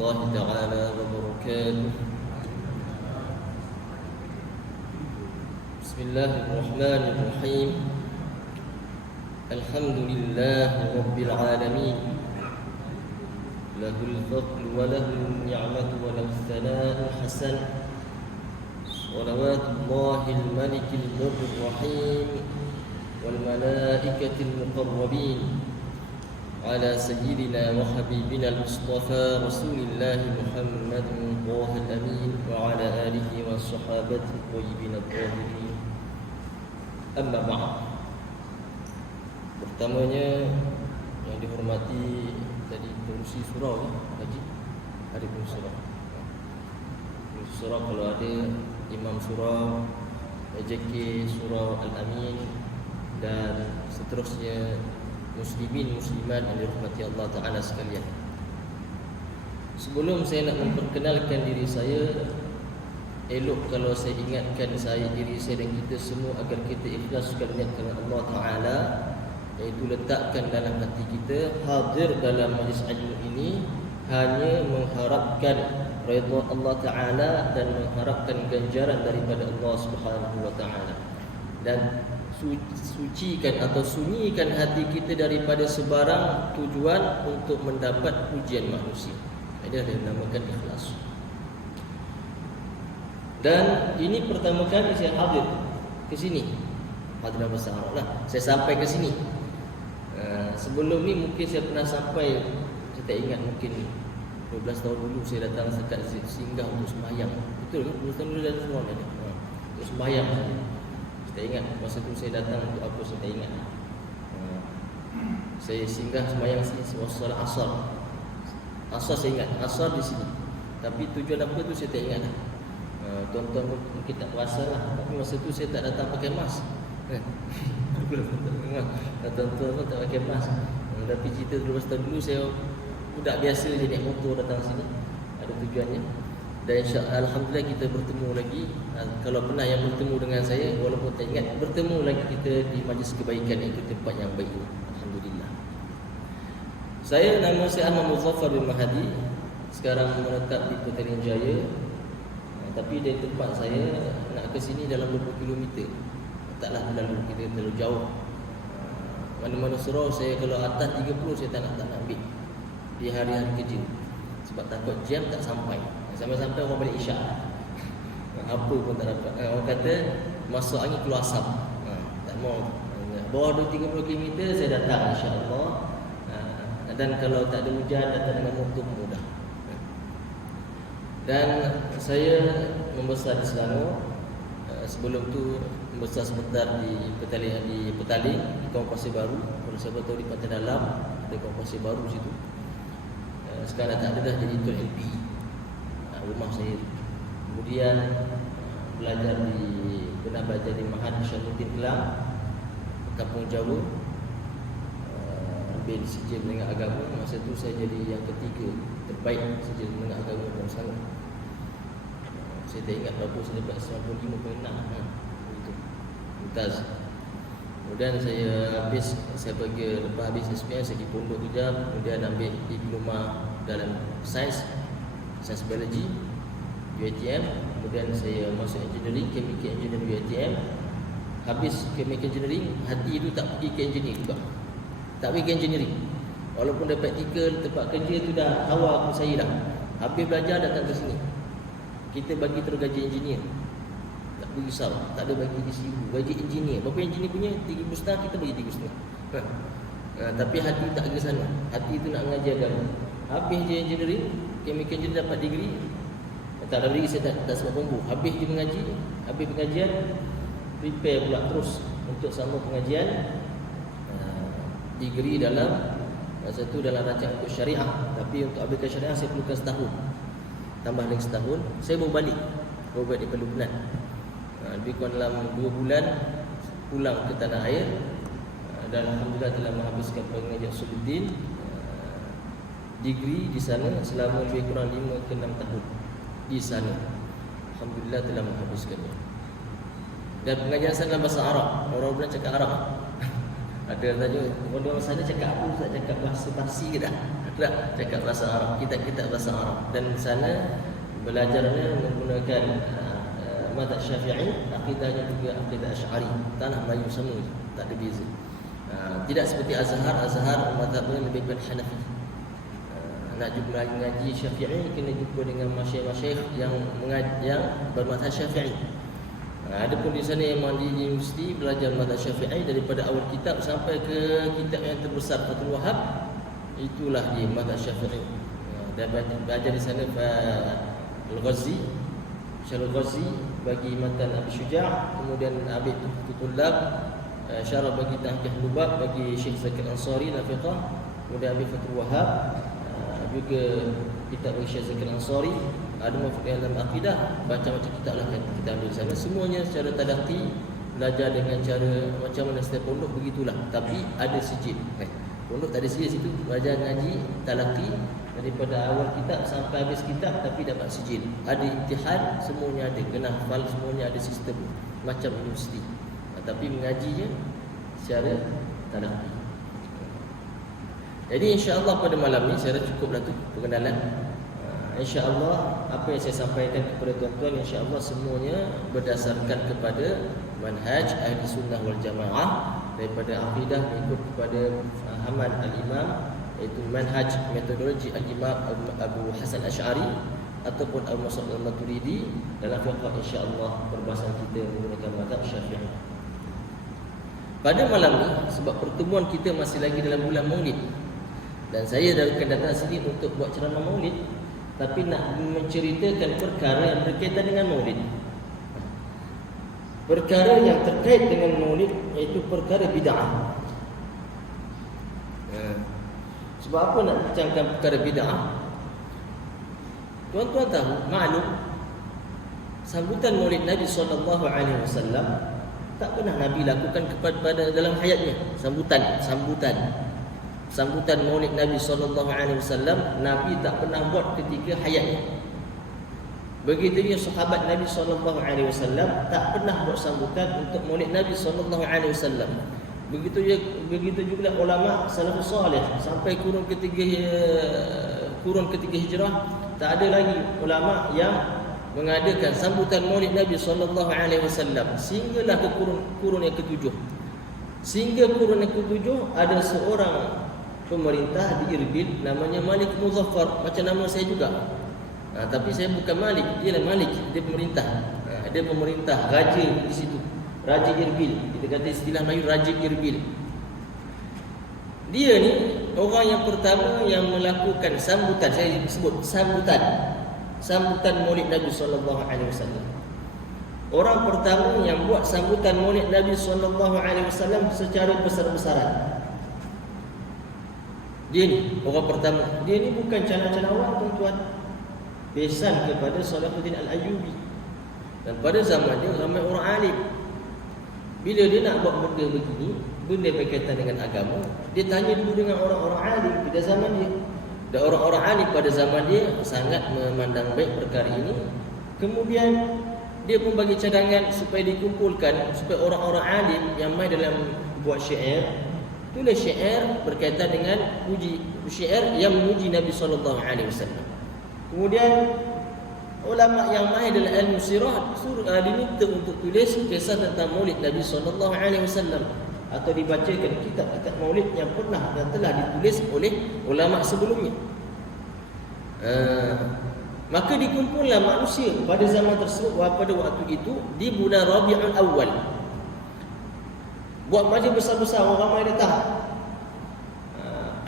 الله تعالى وبركاته. بسم الله الرحمن الرحيم. الحمد لله رب العالمين، له الفضل وله النعمة وله الثناء الحسن. صلوات الله الملك البر الرحيم والملائكة المقربين على سيدنا وحبيبنا المصطفى رسول الله محمد طه الأمين وعلى آله وصحابته الطيبين الطاهرين. Amma ba'd. Pertamanya yang dihormati tadi pengurusi surau ya, Haji. Ada pengurusi surau. Pengurusi surau kalau ada imam surau, AJK surau Al-Amin dan seterusnya, muslimin muslimat yang dirahmati Allah Ta'ala sekalian. Sebelum saya nak memperkenalkan diri saya, elok kalau saya ingatkan diri saya dan kita semua agar kita ikhlaskan niat kerana Allah Ta'ala, iaitu letakkan dalam hati kita hadir dalam majlis ilmu ini hanya mengharapkan redha Allah Ta'ala dan mengharapkan ganjaran daripada Allah Subhanahu Wa Ta'ala, dan sucikan atau sunyikan hati kita daripada sebarang tujuan untuk mendapat pujian manusia. Ini adalah dinamakan ikhlas. Dan ini pertama kali saya hadir ke sini, hadir bahasa Arab lah. Saya sampai ke sini. Sebelum ni mungkin saya pernah sampai, saya tak ingat, mungkin 12 tahun dulu saya datang dekat singgah untuk sembahyang. Betul kan? 12 tahun dulu datang semua ni. Untuk sembahyang. Saya tak ingat masa tu saya datang untuk apa, saya tak ingat. Saya singgah sembahyang sini solat asar. Asar saya ingat, asar di sini. Tapi tujuan apa tu saya tak ingat lah. Tuan-tuan mungkin tak perasan lah, tapi masa tu saya tak datang pakai mask. Tuan-tuan pun tak pakai mask. Tapi cerita 12 tahun dulu saya budak biasa je naik motor datang sini, ada tujuannya. Dan Alhamdulillah kita bertemu lagi. Kalau pernah yang bertemu dengan saya, walaupun tak ingat, bertemu lagi kita di majlis kebaikan, iaitu tempat yang baik. Alhamdulillah. Nama saya Ahmad Muzaffar bin Mahdi. Sekarang menetap di Petaling Jaya. Tapi dari tempat saya nak ke sini dalam 20 km. Taklah terlalu jauh. Mana-mana surau saya kalau atas 30 saya tak nak ambil di hari-hari kerja. Sebab takut jam tak sampai. Sampai-sampai orang balik isyak. Apa pun tak dapat. Orang kata masuk angin keluar asap. Tak mau. Bawah 30 km saya datang insya-Allah. Dan kalau tak ada hujan, datang dengan motor mudah. Dan saya membesar di Selangor. Sebelum tu membesar sebentar di Petaling, di Kampung Pasir Baru. Kalau siapa tahu di Pantai Dalam ada Kampung Pasir Baru situ. Sekarang tak ada dah, jadi Tun LP rumah saya. Kemudian pernah belajar di Mahat Syamsuddin Kelang, Kampung Jawa. Ambil sijil menengah agama. Masa tu saya jadi yang ketiga terbaik sijil menengah agama dalam Selangor. Saya tak ingat berapa, saya dapat 95.6 begitu. Mumtaz. Kemudian saya pergi lepas habis SPM, saya pergi pondok kejap. Kemudian ambil diploma dalam sains biologi UiTM. Kemudian saya masuk engineering, chemical engineering UiTM. Habis chemical engineering, hati itu tak pergi ke engineering juga. Tak pergi ke engineering. Walaupun dah praktikal, tempat kerja tu dah hawa aku saya dah. Habis belajar datang ke sini. Kita bagi terus gaji engineer. Tak risau, tak ada bagi RM1,000. Gaji engineer, berapa engineer punya? RM3,500, kita bagi RM3,500. Tapi hati tak ke sana. Hati tu nak mengajar agama. Habis je engineering, chemical engineering dapat degree. Tak ada degree, saya tak sempat kombo. Habis je mengaji, habis pengajian, prepare pula terus untuk sama pengajian. Degree dalam masa tu dalam rancangan untuk syariah. Tapi untuk habiskan syariah saya perlukan setahun. Tambah lagi setahun, saya baru balik daripada Lubnan. Lebih kurang dalam 2 bulan pulang ke tanah air. Dan Alhamdulillah telah menghabiskan pengajian Usuluddin, degree di sana selama lebih kurang 5 ke 6 tahun di sana. Alhamdulillah telah menghabiskannya. Dan pengajian saya dalam bahasa Arab. Orang bilang cakap Arab. Ada tanya, orang sana cakap apa? Tak cakap bahasa Parsi ke tak? Tak cakap bahasa Arab, kitab-kitab bahasa Arab. Dan di sana belajarnya menggunakan mazhab Syafi'i, akidahnya juga akidah Asy'ari. Tanah Melayu semua, tak ada beza. Tidak seperti Azhar. Azhar mazhabnya lebih kepada Hanafi. Nak jumpa mengaji Syafi'i kena jumpa dengan masyayikh yang bermazhab Syafi'i. Adapun di sana yang di universiti belajar mazhab Syafi'i daripada awal kitab sampai ke kitab yang terbesar Fathul Wahhab, itulah dia mazhab Syafi'i. Dan belajar di sana Al-Ghazi, Syarh Al-Ghazi bagi matan Abi Syuja', kemudian Abi Tullab, syarah bagi Tahqiq Lubab bagi Syekh Zakir Ansari Nafiqah, kemudian Abi Fathul Wahhab, juga kitab bagi Syekh Zakir Ansari, ada mafhum dalam akidah, macam-macam kitab lah kita ambil di sana. Semuanya secara tadaqi, belajar dengan cara macam mana setiap pondok begitulah, tapi ada sijil. Pondok tak ada sijil situ, belajar ngaji talaqi daripada awal kitab sampai habis kitab, tapi dapat sijil. Ada imtihan, semuanya ada, kena hafal, semuanya ada sistem macam universiti. Tapi mengajinya secara talaqi. Jadi insya-Allah pada malam ni saya rasa cukuplah tu perkenalan. InsyaAllah apa yang saya sampaikan kepada tuan-tuan, insyaAllah semuanya berdasarkan kepada manhaj ahli sunnah wal jamaah, daripada akidah mengikut kepada fahaman al-imam, iaitu manhaj metodologi al-imam Abu Hasan Asy'ari ataupun Abu Musa al-Maturidi. Dalam fiqh insyaAllah perbahasan kita menggunakan mazhab Syafi'i. Pada malam ni, sebab pertemuan kita masih lagi dalam bulan Maulid, dan saya akan datang sini untuk buat ceramah Maulid, tapi nak menceritakan perkara yang berkaitan dengan Maulid. Perkara yang terkait dengan Maulid iaitu perkara bid'ah. Sebab apa nak bincangkan perkara bid'ah? Tuan-tuan tahu, maklum, sambutan Maulid Nabi SAW tak pernah Nabi lakukan kepada dalam hayatnya. Sambutan Maulid Nabi SAW, Nabi tak pernah buat ketika hayatnya. Begitu juga sahabat Nabi SAW tak pernah buat sambutan untuk Maulid Nabi SAW. Begitu juga ulama salafus salih sampai kurun ketiga hijrah, tak ada lagi ulama yang mengadakan sambutan Maulid Nabi SAW sehinggalah ke kurun yang ketujuh. Sehingga kurun yang ketujuh ada seorang pemerintah di Irbil namanya Malik Muzaffar, macam nama saya juga. Tapi saya bukan Malik, dia lah Malik, dia pemerintah. Dia pemerintah, raja di situ, Raja Irbil. Kita kata istilah Melayu Raja Irbil. Dia ni orang yang pertama yang melakukan sambutan, saya sebut sambutan Maulid Nabi SAW. Orang pertama yang buat sambutan Maulid Nabi SAW secara besar-besaran. Dia ni orang pertama. Dia ni bukan cana-canawan, tuan-tuan. Besan kepada Salahuddin Al-Ayyubi. Dan pada zaman dia ramai orang alim. Bila dia nak buat benda begini, benda berkaitan dengan agama, dia tanya dulu dengan orang-orang alim pada zaman dia. Dan orang-orang alim pada zaman dia sangat memandang baik perkara ini. Kemudian dia pun bagi cadangan supaya dikumpulkan, supaya orang-orang alim yang main dalam buat syair, tulis syair berkaitan dengan syair yang memuji Nabi SAW. Kemudian ulama yang mahir dalam ilmu sirah diminta untuk tulis kisah tentang Maulid Nabi SAW atau dibacakan kitab-kitab Maulid yang pernah dan telah ditulis oleh ulama sebelumnya. Maka dikumpullah manusia pada zaman tersebut, pada waktu itu di bulan Rabiul Awal. Buat majlis besar-besar, orang ramai datang.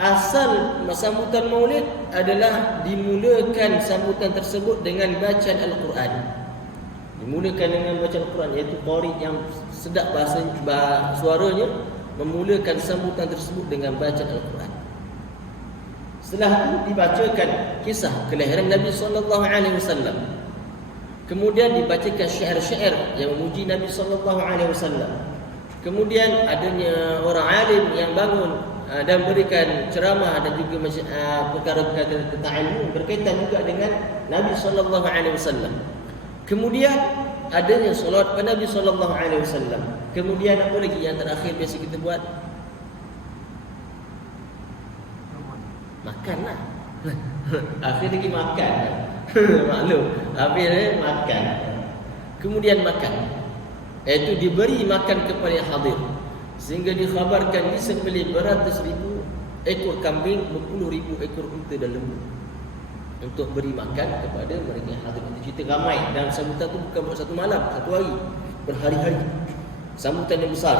Asal sambutan Maulid adalah dimulakan sambutan tersebut dengan bacaan Al-Quran. Dimulakan dengan bacaan Al-Quran, iaitu qari yang sedap suaranya memulakan sambutan tersebut dengan bacaan Al-Quran. Setelah itu dibacakan kisah kelahiran Nabi SAW. Kemudian dibacakan syair-syair yang memuji Nabi SAW. Kemudian adanya orang alim yang bangun dan berikan ceramah dan juga perkara-perkara tentang ilmu berkaitan juga dengan Nabi SAW. Kemudian adanya solat kepada Nabi SAW. Kemudian apa lagi yang terakhir biasa kita buat? Makanlah. Akhir lagi makan. Maklum. Akhirnya makan. Kemudian makan. Iaitu diberi makan kepada yang hadir. Sehingga dikhabarkan disembelih beratus ribu ekor kambing, 10,000 ekor unta dan lembu untuk beri makan kepada mereka yang hadir. Itu cerita ramai. Dan sambutan itu bukan buat satu malam, satu hari, berhari-hari. Sambutan yang besar.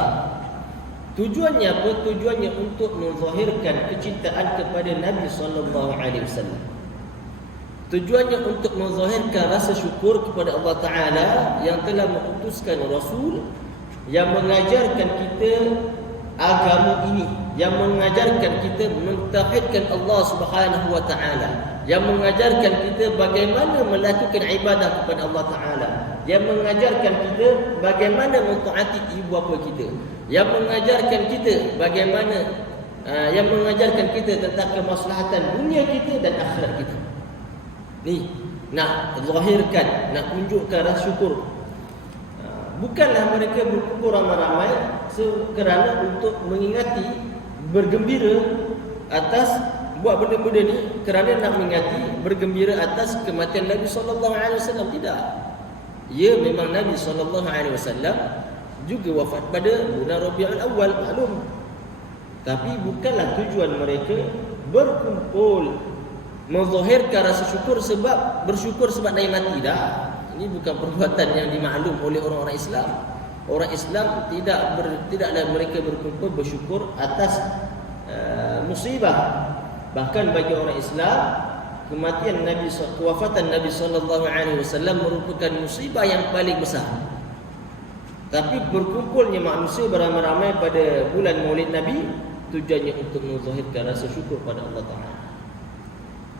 Tujuannya apa? Tujuannya untuk menzahirkan kecintaan kepada Nabi SAW. Tujuannya untuk menzahirkan rasa syukur kepada Allah Ta'ala yang telah mengutuskan Rasul yang mengajarkan kita agama ini, yang mengajarkan kita mentauhidkan Allah Subhanahu wa Ta'ala, yang mengajarkan kita bagaimana melakukan ibadah kepada Allah Ta'ala, yang mengajarkan kita bagaimana mentaati ibu bapa kita, yang mengajarkan kita bagaimana yang mengajarkan kita tentang kemaslahatan dunia kita dan akhirat kita. Ni nak zahirkan, nak tunjukkan rasa syukur. Bukanlah mereka berkumpul ramai-ramai kerana untuk mengingati, bergembira atas buat benda-benda ni, kerana nak mengingati, bergembira atas kematian Nabi SAW. Tidak. Ya, memang Nabi SAW juga wafat pada bulan Rabiul Awal, maklum. Tapi bukanlah tujuan mereka berkumpul menzahirkan rasa syukur sebab bersyukur sebab naik mati. Dah. Ini bukan perbuatan yang dimaklum oleh orang-orang Islam. Orang Islam tidaklah mereka berkumpul bersyukur atas musibah. Bahkan bagi orang Islam, kematian Nabi, kewafatan Nabi SAW merupakan musibah yang paling besar. Tapi berkumpulnya manusia beramai-ramai pada bulan Maulid Nabi tujuannya untuk menzahirkan rasa syukur pada Allah Ta'ala.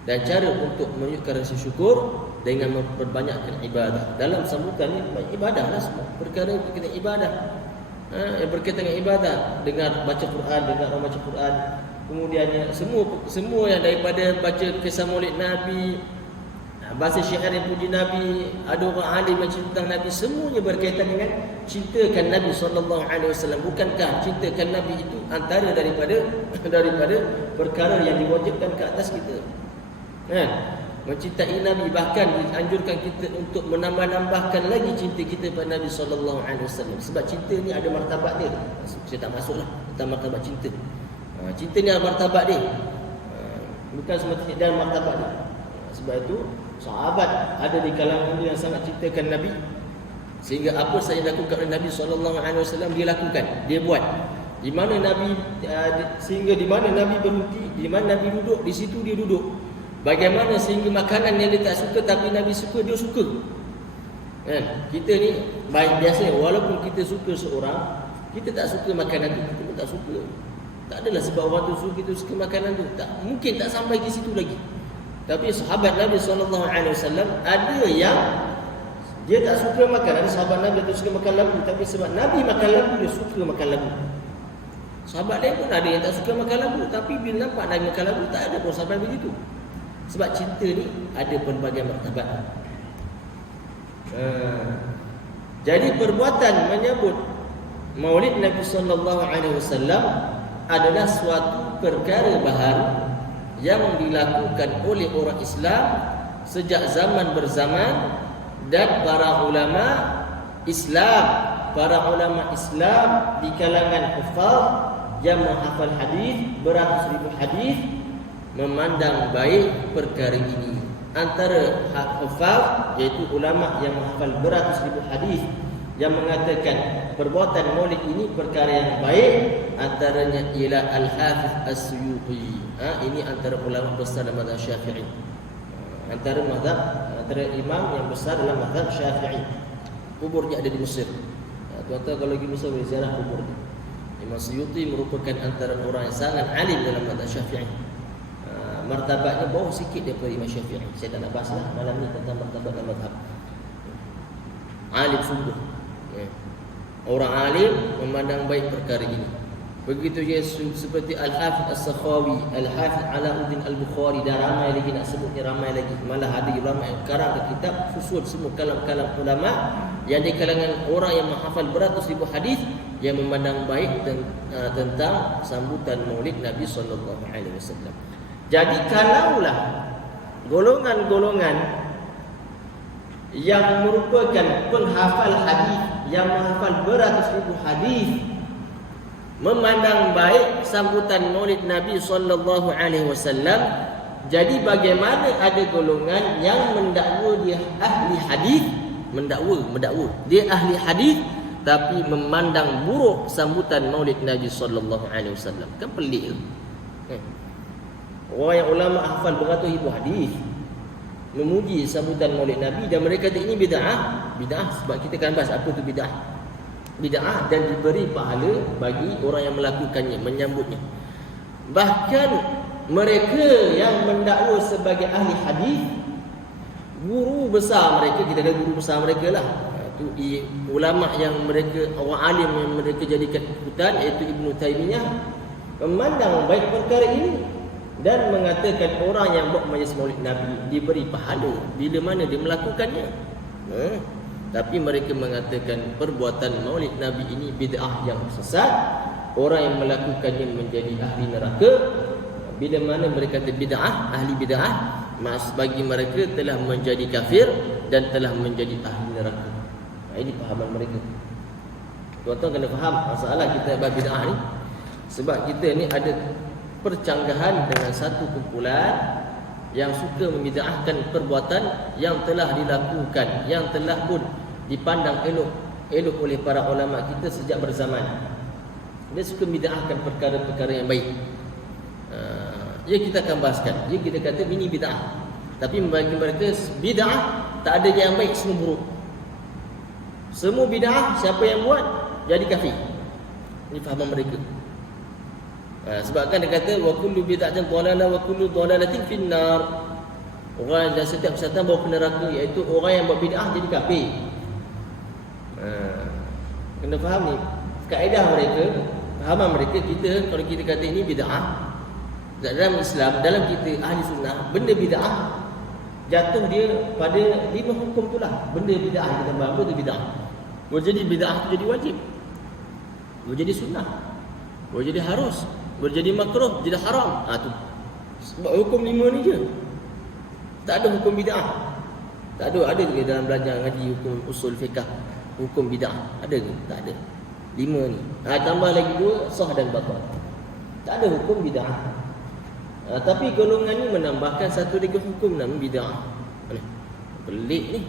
Dan cara untuk menunjukkan rasa syukur dengan memperbanyakkan ibadah. Dalam sambutan ini ibadahlah semua. Perkara berkaitan ibadah. Yang berkaitan dengan ibadah, dengar baca Quran, dengar orang baca Quran. Kemudiannya semua yang daripada baca kisah Maulid Nabi, bahasa syair yang puji Nabi, ada orang alim yang cerita tentang Nabi, semuanya berkaitan dengan cintakan Nabi SAW. Bukankah cintakan Nabi itu antara daripada perkara yang diwajibkan ke atas kita? Mencintai Nabi, bahkan dianjurkan kita untuk menambah-nambahkan lagi cinta kita pada Nabi SAW. Sebab cinta ni ada martabat dia. Saya tak masuklah tentang martabat cinta. Cinta ni ada martabat dia. Bukan semata dalam martabat dia. Sebab itu sahabat ada di kalangan dia yang sangat cintakan Nabi, sehingga apa saja dilakukan oleh Nabi SAW dia lakukan, dia buat. Di mana Nabi sehingga di mana Nabi berhenti, di mana Nabi duduk, di situ dia duduk. Bagaimana sehingga makanan yang dia tak suka tapi Nabi suka, dia suka. Kita ni baik biasanya, walaupun kita suka seorang, kita tak suka makanan tu, kita pun tak suka. Tak adalah sebab orang tu suka kita suka makanan tu, tak mungkin, tak sampai ke situ lagi. Tapi sahabat Nabi SAW ada yang dia tak suka makan. Ada sahabat Nabi tak suka makan lembu, tapi sebab Nabi makan lembu, dia suka makan lembu. Sahabat lain pun ada yang tak suka makan lembu, tapi bila nampak Nabi makan lembu, tak ada pun sampai begitu. Sebab cinta ni ada pelbagai martabat. Jadi perbuatan menyambut Maulid Nabi SAW adalah suatu perkara baharu yang dilakukan oleh orang Islam sejak zaman berzaman, dan para ulama Islam di kalangan hufaz yang menghafal hadis, beratus ribu hadis, memandang baik perkara ini. Antara hufaz, iaitu ulama yang menghafal beratus ribu hadis, yang mengatakan perbuatan maulid ini perkara yang baik, antaranya ialah Al-Hafiz As-Suyuti. Ini antara ulama besar dalam mazhab Syafi'i. Antara imam yang besar dalam mazhab Syafi'i. Kuburnya ada di Mesir. Tuan-tuan kalau pergi Mesir boleh ziarah kuburnya. Imam Suyuti merupakan antara orang yang sangat alim dalam mazhab Syafi'i. Martabatnya bawah sikit daripada Imam Syafi'i. Saya tak nak bahas lah malam ni tentang martabat dalam mazhab. Alim sungguh. Orang alim memandang baik perkara ini. Begitu juga seperti Al-Hafiz As-Sakhawi, Al-Hafiz Alauddin Al-Bukhari, dan ramai lagi, nak sebutnya ramai lagi. Malah ada ulama yang karang ke kitab susun semua kalam-kalam ulama yang di kalangan orang yang menghafal beratus ribu hadis yang memandang baik tentang sambutan Maulid Nabi SAW. Jadi kalaulah golongan-golongan yang merupakan penghafal hadis, yang menghafal beratus ribu hadis, memandang baik sambutan Maulid Nabi sallallahu alaihi wasallam, jadi bagaimana ada golongan yang mendakwa dia ahli hadis, mendakwa dia ahli hadis tapi memandang buruk sambutan Maulid Nabi sallallahu alaihi wasallam? Kan pelik. Orang yang ulama hafal beratus ribu hadis memuji sambutan Maulid Nabi dan mereka kata ini bid'ah sebab kita akan bahas apa tu bid'ah dan diberi pahala bagi orang yang melakukannya, menyambutnya. Bahkan mereka yang mendakwa sebagai ahli hadis, guru besar mereka, kita ada guru besar mereka lah, tu ulama yang mereka, orang alim yang mereka jadikan ikutan, iaitu Ibnu Taimiyah, memandang baik perkara ini dan mengatakan orang yang buat majlis Maulid Nabi diberi pahala bila mana dia melakukannya. Tapi mereka mengatakan perbuatan Maulid Nabi ini bid'ah yang sesat. Orang yang melakukannya menjadi ahli neraka. Bila mana mereka kata bid'ah, ahli bid'ah, bagi mereka telah menjadi kafir dan telah menjadi ahli neraka. Ini pahaman mereka. Tuan-tuan kena faham masalah kita bahas bid'ah ni. Sebab kita ni ada percanggahan dengan satu kumpulan yang suka membid'ahkan perbuatan yang telah dilakukan, yang telah pun dipandang elok oleh para ulama kita sejak berzaman. Dia suka membid'ahkan perkara-perkara yang baik. Ya kita akan bahaskan. Ya kita kata ini bid'ah. Tapi bagi mereka bid'ah tak ada yang baik, semua buruk. Semua bid'ah siapa yang buat jadi kafir. Ini fahaman mereka. Sebab kan dia kata wa kullu bid'atin dhalalah wa kullu dhalalatin finnar. Orang dan setiap kesatuan bawa ke neraka, iaitu orang yang buat bid'ah jadi kafir. Kena faham ni kaedah mereka, fahaman mereka. Kita kalau kita kata ini bid'ah dalam Islam, dalam kita ahli sunnah, benda bid'ah jatuh dia pada 5 hukum itulah. Benda bid'ah kita bahas apa tu bid'ah. Boleh jadi bid'ah tu jadi wajib, boleh jadi sunnah, boleh jadi harus, boleh jadi makruh, jadi haram. Tu sebab hukum 5 ni je. Tak ada hukum bid'ah. Tak ada. Ada ke dalam belajar ngaji hukum usul fiqh hukum bid'ah? Ada ke? Tak ada. 5 ni. Tambah lagi 2 sah dan batal. Tak ada hukum bid'ah. Tapi golongan ni menambahkan satu lagi hukum nama bid'ah. Pelik ni.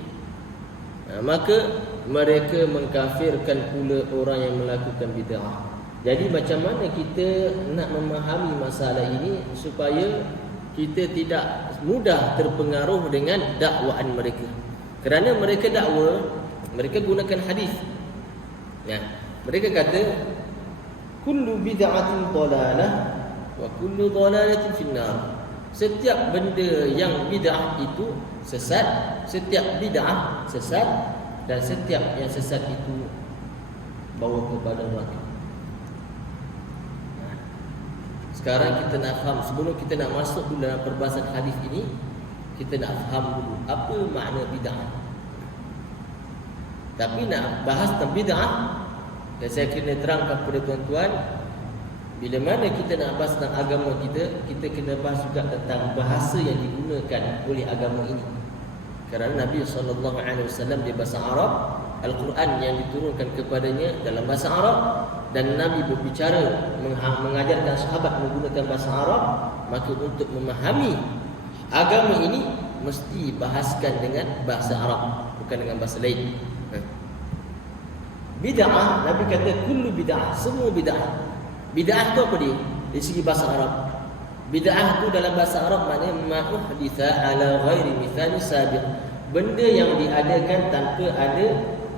Maka mereka mengkafirkan pula orang yang melakukan bid'ah. Jadi macam mana kita nak memahami masalah ini supaya kita tidak mudah terpengaruh dengan dakwaan mereka? Kerana mereka dakwa, mereka gunakan hadis. Mereka kata kullu bid'atin dhalalah wa kullu dhalalatin finnar. Setiap benda yang bid'ah itu sesat, setiap bid'ah sesat, dan setiap yang sesat itu bawa kepada neraka. Sekarang kita nak faham, sebelum kita nak masuk dulu dalam perbahasan hadis ini, kita nak faham dulu apa makna bid'ah. Tapi nak bahas tentang bid'ah, dan saya kena terangkan kepada tuan-tuan, bila mana kita nak bahas tentang agama kita, kita kena bahas juga tentang bahasa yang digunakan oleh agama ini. Kerana Nabi SAW dia bahasa Arab, Al-Quran yang diturunkan kepadanya dalam bahasa Arab, dan Nabi berbicara mengajarkan sahabat menggunakan bahasa Arab. Maka untuk memahami agama ini mesti bahaskan dengan bahasa Arab, bukan dengan bahasa lain. Bid'ah, Nabi kata kullu bid'ah, semua bid'ah. Bid'ah tu apa dia? Dari segi bahasa Arab, bid'ah tu dalam bahasa Arab maknanya ma'uhditha ala ghairi mithali sabiq, benda yang diadakan tanpa ada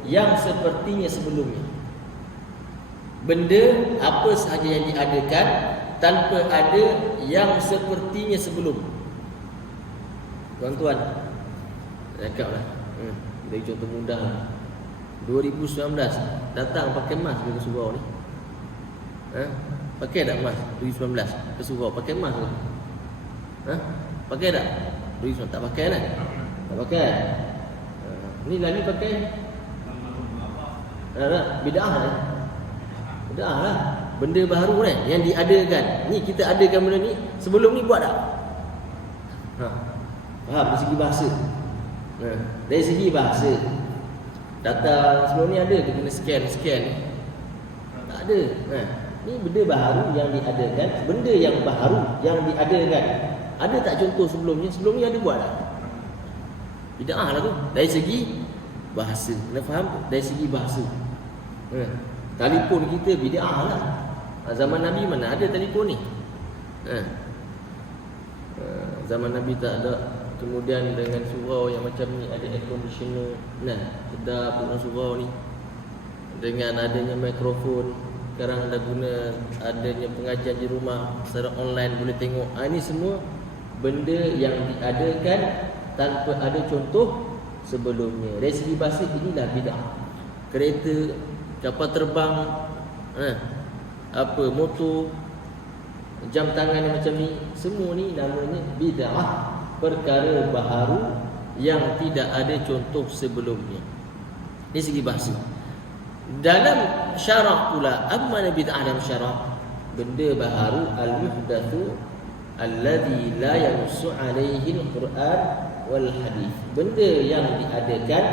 yang sepertinya sebelumnya. Benda apa sahaja yang diadakan tanpa ada yang sepertinya sebelum. Tuan-tuan, cakaplah. Dari contoh mudah. 2019 datang pakai mask ke surau ni? Pakai tak mask 2019 ke surau? Pakai mask ke? Pakai tak? 2019 tak pakai kan? Tak pakai. Ni lagi pakai. Bid'ah lah. Bid'ah lah. Benda baru kan yang diadakan. Ni kita adakan benda ni, sebelum ni buat tak? Faham dari segi bahasa. Dari segi bahasa, data sebelum ni ada, dia kena scan ni. Tak ada. Ni benda baru yang diadakan, benda yang baru yang diadakan. Ada tak contoh sebelumnya? Sebelumnya ada buat tak? Bid'ah lah tu. Dari segi bahasa. Kena faham dari segi bahasa. Telefon kita bid'ah lah. Zaman Nabi mana ada telefon ni? Zaman Nabi tak ada. Kemudian dengan surau yang macam ni, ada air conditioner. Sedap dengan surau ni. Dengan adanya mikrofon. Sekarang dah guna adanya pengajian di rumah secara online, boleh tengok. Ini semua benda yang diadakan tanpa ada contoh sebelumnya. Dari segi bahasa inilah bid'ah. Kereta, kapal terbang, motor, jam tangan yang macam ni, semua ni namanya bid'ah. Perkara baharu yang tidak ada contoh sebelumnya. Ini segi bahasa. Dalam syarak pula, apa bid'ah dalam syarak? Benda baharu, al-muhdatsu alladhi la yanussu alaihi al-Quran wal hadis. Benda yang diadakan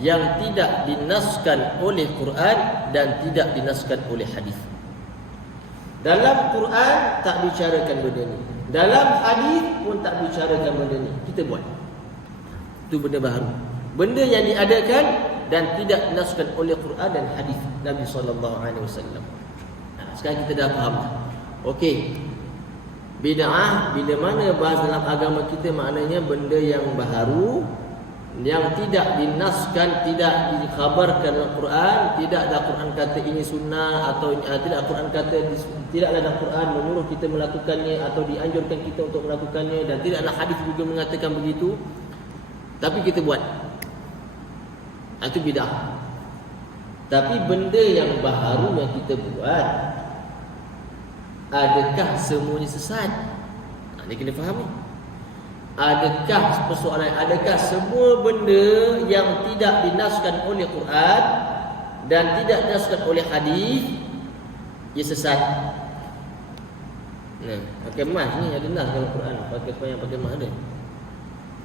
yang tidak dinaskan oleh Quran dan tidak dinaskan oleh hadis. Dalam Quran tak bicarakan benda ni, dalam hadis pun tak bicarakan benda ni, kita buat. Itu benda baharu. Benda yang diadakan dan tidak dinaskan oleh Quran dan hadis Nabi SAW. Sekarang kita dah faham. Okey. Bid'ah bila mana bahas dalam agama kita, maknanya benda yang baharu, yang tidak dinaskan, tidak dikhabarkan dalam Quran. Tidak ada Quran kata ini sunnah, atau tidak Quran kata, tidak ada Quran menyuruh kita melakukannya atau dianjurkan kita untuk melakukannya, dan tidak ada hadis juga mengatakan begitu, tapi kita buat. Itu bid'ah. Tapi benda yang baharu yang kita buat, adakah semuanya sesat? Ini kena faham ni. Adakah persoalan, adakah semua benda yang tidak dinaskan oleh Quran dan tidak dinaskan oleh hadis ia sesat? Pakai emas ni ada nas dalam Quran, pakai sembahyang pakai emas ada.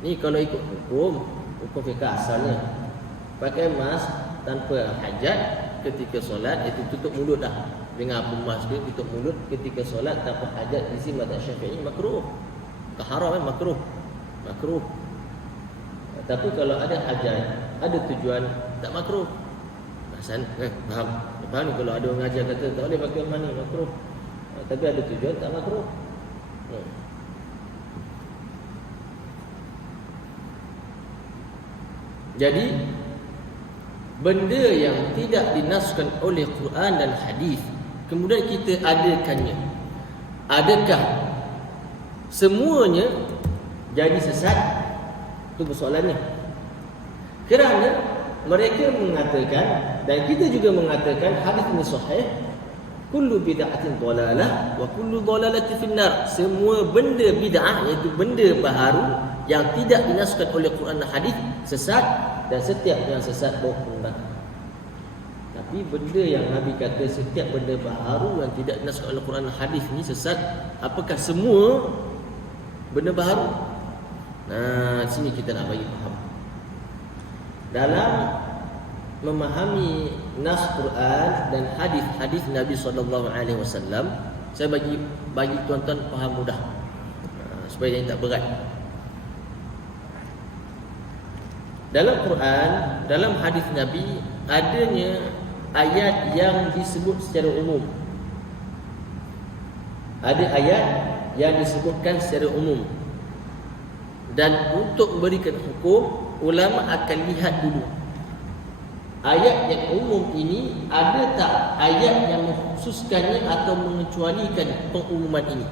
Ni kalau ikut hukum fiqh asalnya, pakai emas tanpa hajat ketika solat itu tutup mulut dah. Dengan apa emas ke tutup mulut ketika solat tanpa hajat, di sini mazhab Syafi'i makruh. Tak haram makruh. Makruh. Tapi kalau ada hajat, ada tujuan, tak makruh. Hasan, faham? Faham ni kalau ada orang ajar kata tak boleh pakai emas ni, makruh. Tapi ada tujuan, tak makruh. Jadi benda yang tidak dinaskan oleh Quran dan hadis, kemudian kita adakannya, adakah semuanya jadi sesat? Itu persoalannya. Kerana mereka mengatakan, dan kita juga mengatakan, hadis ini sahih, kullu bid'atin dhalalah wa kullu dhalalatin finnar. Semua benda bid'ah, iaitu benda baharu yang tidak dinaskan oleh Quran dan hadis, sesat, dan setiap yang sesat bawa ke neraka. Tapi benda yang Nabi kata setiap benda baharu yang tidak dinaskan oleh Quran dan hadis ni sesat, apakah semua benda baharu? Sini kita nak bagi faham. Dalam memahami nas Quran dan hadis-hadis Nabi SAW, saya bagi tuan-tuan faham mudah, supaya yang tak berat. Dalam Quran, dalam hadis Nabi, adanya ayat yang disebut secara umum. Ada ayat yang disebutkan secara umum. Dan untuk memberikan hukum, ulama akan lihat dulu ayat yang umum ini ada tak ayat yang mengkhususkannya atau mengecualikan pengumuman ini.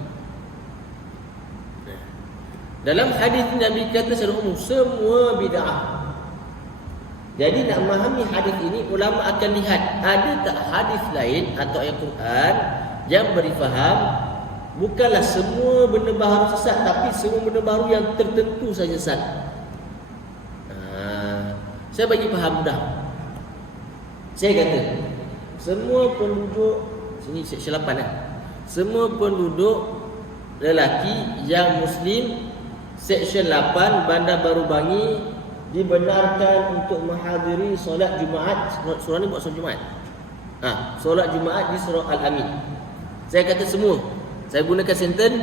Dalam hadis Nabi kata secara umum semua bid'ah. Jadi nak memahami hadis ini, ulama akan lihat ada tak hadis lain atau ayat Quran yang beri faham bukanlah semua benda baharu sesat, tapi semua benda baharu yang tertentu saja sesat. Saya bagi faham mudah. Saya kata semua penduduk sini silapan semua penduduk lelaki yang Muslim Seksyen 8, Bandar Baru Bangi dibenarkan untuk menghadiri solat Jumaat. Surah ni buat solat Jumaat. Solat Jumaat di surah Al-Amin. Saya kata semua. Saya gunakan sentence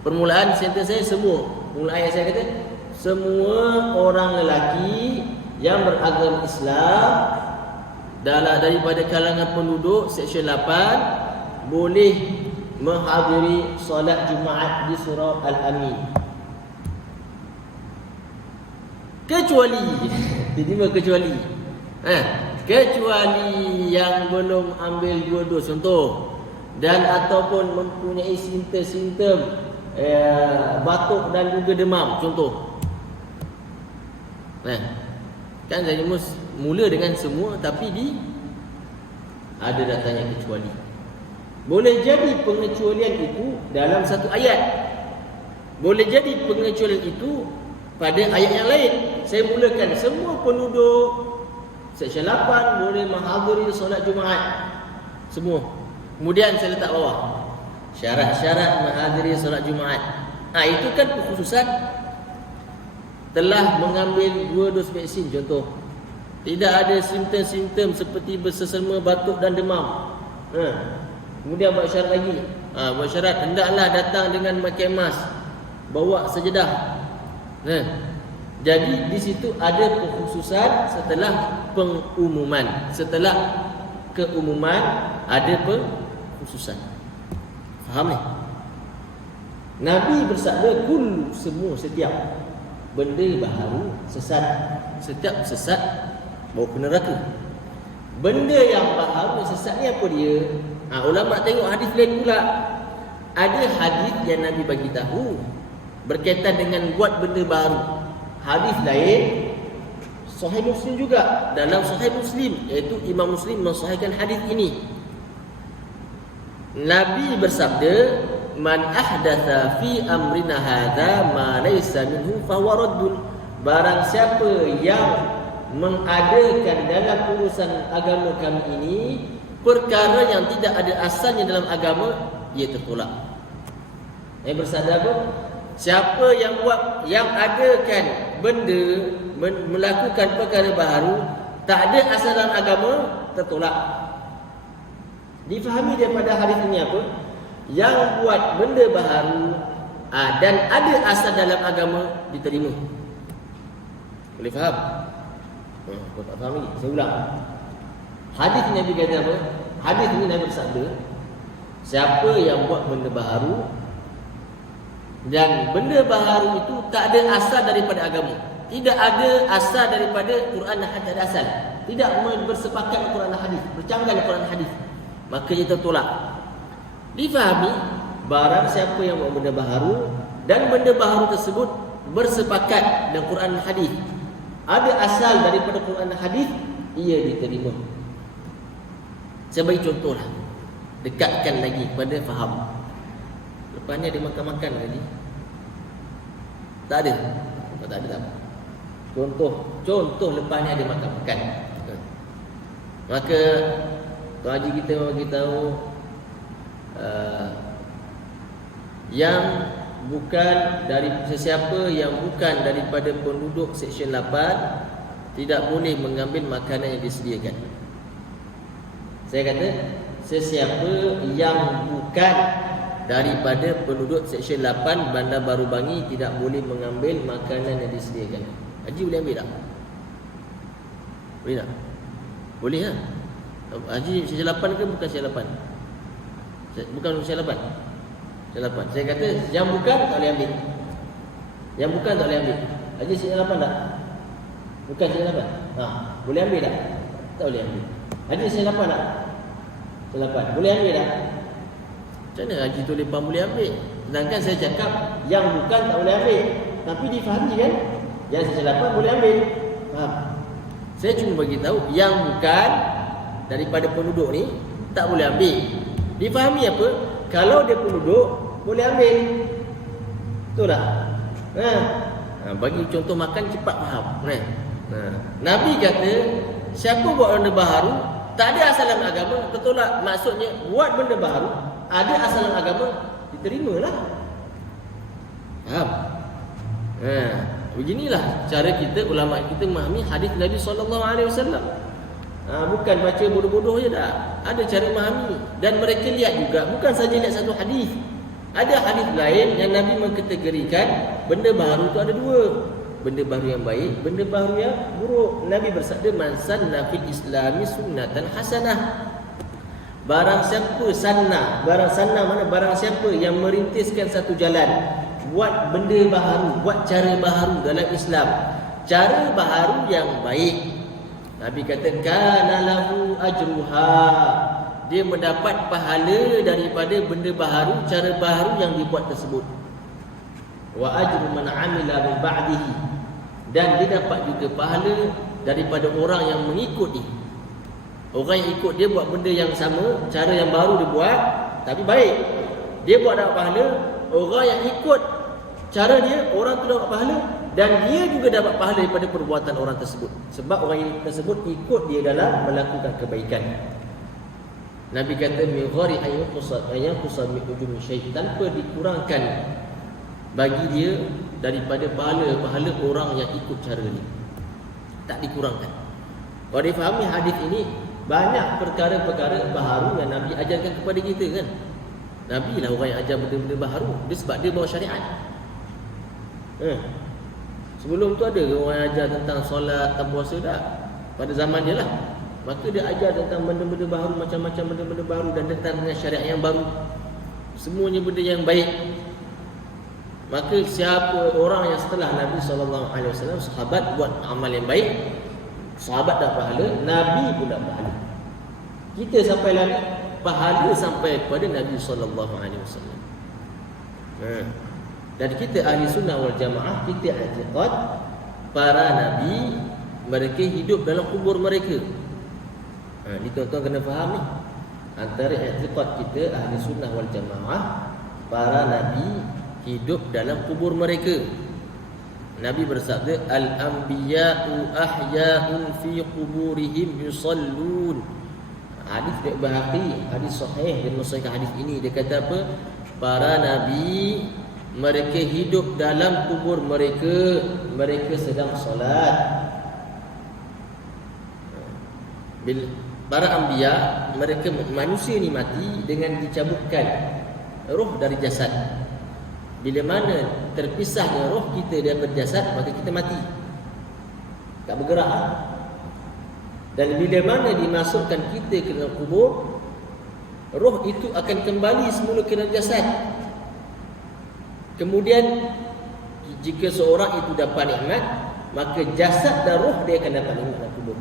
permulaan sentence saya semua. Permulaan ayat saya kata semua orang lelaki yang beragama Islam daripada kalangan penduduk Seksyen 8 boleh menghadiri solat Jumaat di surah Al-Amin. Kecuali yang belum ambil 2 dos contoh, dan ataupun mempunyai simptom batuk dan juga demam contoh. Kan saya mula dengan semua, tapi ada datangnya kecuali. Boleh jadi pengecualian itu dalam satu ayat, boleh jadi pengecualian itu pada ayat yang lain. Saya mulakan semua penduduk Seksyen 8 boleh menghadiri solat Jumaat semua. Kemudian saya letak bawah syarat-syarat menghadiri solat Jumaat. Itu kan kekhususan telah mengambil 2 dos vaksin contoh. Tidak ada simptom-simptom seperti bersesama, batuk dan demam. Kemudian buat syarat lagi. Buat syarat hendaklah datang dengan memakai mask, bawa sejadah. Jadi di situ ada kekhususan setelah pengumuman. Setelah keumuman ada kekhususan. Faham ni? Nabi bersabda kul, semua, setiap benda baharu sesat. Setiap sesat bawa ke neraka. Benda yang baharu sesat ni apa dia? Ulama tengok hadis lain pula. Ada hadis yang Nabi bagi tahu berkaitan dengan buat benda baru. Hadis lain Sahih Muslim juga. Dalam Sahih Muslim, iaitu Imam Muslim mensahihkan hadis ini. Nabi bersabda, "Man ahdatha fi amrina hadza ma laysa minhu fa huwa raddun." Barang siapa yang mengadakan dalam urusan agama kami ini perkara yang tidak ada asalnya dalam agama, ia tertolak. Yang bersabda apa? Siapa yang adakan benda, melakukan perkara baru tak ada asal dalam agama, tertolak. Difahami daripada hadis ini apa? Yang buat benda baru dan ada asal dalam agama, diterima. Boleh faham? Kau tak faham lagi? Saya ulang. Hadis ini Nabi kata apa? Hadis ini Nabi bersabda, siapa yang buat benda baru dan benda baharu itu tak ada asal daripada agama, tidak ada asal daripada Quran dan hadis, asal tidak bersepakat dengan Quran dan hadis, bercanggah dengan Quran dan hadis, maka ia tertolak. Difahami, barang siapa yang buat benda baharu dan benda baharu tersebut bersepakat dengan Quran dan hadis, ada asal daripada Quran dan hadis, ia diterima. Saya bagi contohlah, dekatkan lagi pada faham. Lepas ni ada makan-makan lagi? Tak ada? Tak ada tak? Contoh lepas ni ada makan-makan. Maka Tuan Haji kita bagi tahu yang bukan dari sesiapa yang bukan daripada penduduk Seksyen 8 tidak boleh mengambil makanan yang disediakan. Saya kata sesiapa yang bukan daripada penduduk Seksyen 8 Bandar Baru Bangi tidak boleh mengambil makanan yang disediakan. Haji boleh ambil tak? Boleh tak? Boleh lah. Haji Seksyen 8 ke bukan Seksyen 8? Bukan Seksyen 8. Seksyen 8. Saya kata yang bukan tak boleh ambil. Yang bukan tak boleh ambil. Haji Seksyen 8 tak? Bukan Seksyen 8. Boleh ambil tak? Tak boleh ambil. Haji Seksyen 8 tak? Seksyen 8. Boleh ambil tak? Macam mana Haji Toleh Pam boleh ambil? Sedangkan saya cakap yang bukan tak boleh ambil. Tapi difahami kan? Yang Seksyen 8 boleh ambil. Faham? Saya cuma bagi tahu yang bukan daripada penduduk ni tak boleh ambil. Difahami apa? Kalau dia penduduk boleh ambil. Betul tak? Bagi contoh makan cepat faham. Nabi kata siapa buat benda baharu tak ada asal dalam agama, tertolak. Maksudnya buat benda baharu ada asal dalam agama, diterimalah. Faham? Beginilah cara kita, ulama kita memahami hadis Nabi SAW. Bukan baca bodoh-bodoh je dah. Ada cara memahami. Dan mereka lihat juga, bukan saja lihat satu hadis. Ada hadis lain yang Nabi mengkategorikan benda baru tu ada dua. Benda baru yang baik, benda baru yang buruk. Nabi bersabda, man sanna fil islami sunnatan hasanah. Barang siapa sanna, barang sanna mana barang siapa yang merintiskan satu jalan, buat benda baharu, buat cara baharu dalam Islam, cara baharu yang baik. Nabi kata kana lahu ajruha, dia mendapat pahala daripada benda baharu, cara baharu yang dibuat tersebut. Wa ajru man amila min ba'dihi, dan dia dapat juga pahala daripada orang yang mengikut dia. Orang yang ikut dia buat benda yang sama, cara yang baru dia buat tapi baik, dia buat dapat pahala. Orang yang ikut cara dia, orang tu dapat pahala, dan dia juga dapat pahala daripada perbuatan orang tersebut, sebab orang tersebut ikut dia dalam melakukan kebaikan. Nabi kata min ghairi ayyanqusad min ujumi syai', tanpa dikurangkan bagi dia daripada pahala orang yang ikut cara dia, tak dikurangkan. Kalau difahami hadis ini, banyak perkara-perkara baharu yang Nabi ajarkan kepada kita kan. Nabi lah orang yang ajar benda-benda baharu, dia sebab dia bawa syariat. Sebelum tu ada orang yang ajar tentang solat, tak puasa dah, pada zaman dia lah. Maka dia ajar tentang benda-benda baharu, macam-macam benda-benda baru, dan datang dengan syariat yang baru, semuanya benda yang baik. Maka siapa orang yang setelah Nabi SAW, sahabat buat amal yang baik, sahabat dapat pahala, Nabi pun dapat pahala. Kita sampai lagi pahala sampai kepada Nabi SAW. Dan kita ahli sunnah wal jamaah, kita i'tiqad para Nabi mereka hidup dalam kubur mereka. Ni tuan-tuan kena faham ni. Antara i'tiqad kita ahli sunnah wal jamaah, para Nabi hidup dalam kubur mereka. Nabi bersabda, al-anbiya'u ahya'un fi quburihim yusallun. Hadis dari Baihaqi, hadis sahih, dia mensahihkan hadis ini. Dia kata apa? Para nabi mereka hidup dalam kubur mereka, mereka sedang solat. Para anbiya, mereka manusia ni mati dengan dicabutkan roh dari jasad. Bila mana terpisahnya roh kita daripada jasad, maka kita mati, tak bergerak. Dan bila mana dimasukkan kita ke dalam kubur, roh itu akan kembali semula ke dalam jasad. Kemudian jika seorang itu dapat nikmat, maka jasad dan roh dia akan dapat nikmat dalam kubur.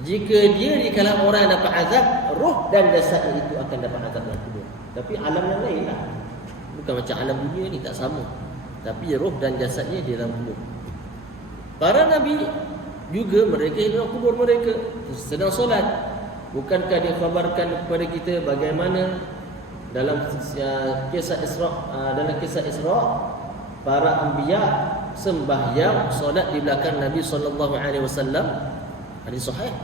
Jika dia di kalangan orang yang dapat azab, roh dan jasad itu akan dapat azab dalam kubur. Tapi alam yang lain lah, bukan macam alam dunia ni, tak sama. Tapi roh dan jasadnya di dalam kubur. Para nabi juga mereka dalam kubur mereka sedang solat. Bukankah dia khabarkan kepada kita bagaimana dalam kisah Isra, para anbiya sembahyang solat di belakang Nabi SAW. Hadis sahih.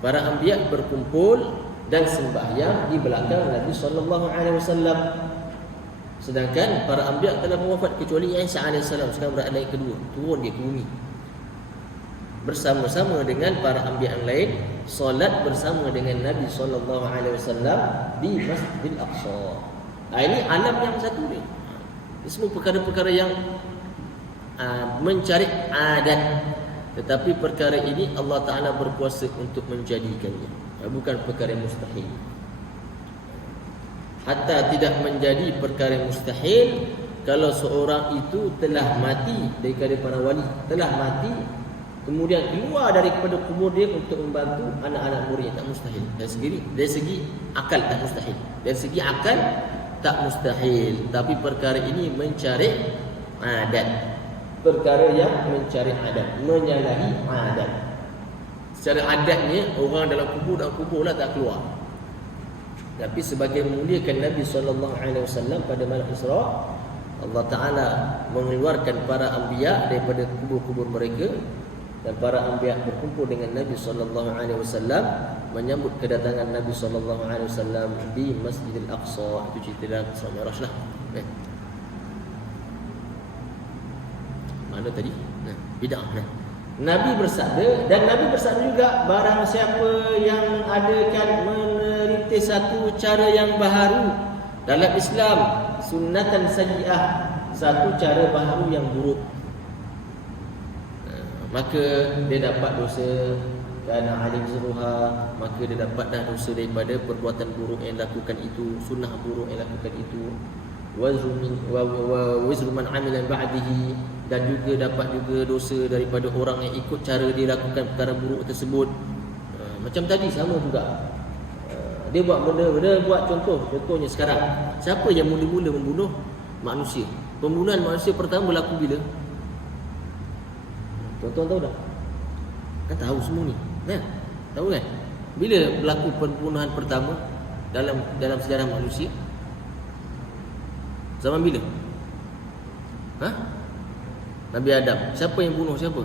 Para anbiya berkumpul dan sembahyang di belakang Nabi SAW. Sedangkan para anbiya telah wafat kecuali Isa AS sekarang berada yang kedua, turun dia ke bumi bersama-sama dengan para anbiya yang lain, solat bersama dengan Nabi SAW di Masjidil Aqsa. Ini alam yang satu ni. Ini semua perkara-perkara yang mencari adat, tetapi perkara ini Allah Ta'ala berkuasa untuk menjadikannya, bukan perkara yang mustahil. Hatta tidak menjadi perkara yang mustahil kalau seorang itu telah mati daripada para wali, telah mati kemudian keluar daripada kubur dia untuk membantu anak-anak murid, tak mustahil. Dari segi akal tak mustahil. Dari segi akal tak mustahil. Tapi perkara ini mencari adat. Perkara yang mencari adat, menyalahi adat. Secara adatnya orang dalam kubur lah tak keluar. Tapi sebagai memuliakan Nabi SAW pada malam Isra, Allah Ta'ala mengeluarkan para anbiya daripada kubur-kubur mereka, dan para anbiya berkumpul dengan Nabi SAW menyambut kedatangan Nabi SAW di Masjidil Aqsa. Itu cerita dalam Isra Mi'raj lah. Mana tadi? Bid'ah. Nabi bersabda, dan Nabi bersabda juga, barang siapa yang adakan merintis satu cara yang baharu dalam Islam, sunnatan sayyi'ah, satu cara baharu yang buruk, maka dia dapat dosa kerana alim zuruha, maka dia dapat dah dosa daripada perbuatan buruk yang lakukan itu, sunnah buruk yang lakukan itu. Wazru man amila ba'dihi, dan juga dapat juga dosa daripada orang yang ikut cara dia lakukan perkara buruk tersebut. Macam tadi sama juga. Dia buat benda buat contohnya sekarang. Siapa yang mula-mula membunuh manusia? Pembunuhan manusia pertama berlaku bila? Tuan-tuan tahu tak? Kan tahu semua ni. Kan? Tahu kan? Bila berlaku pembunuhan pertama dalam sejarah manusia? Zaman bila? Nabi Adam. Siapa yang bunuh siapa?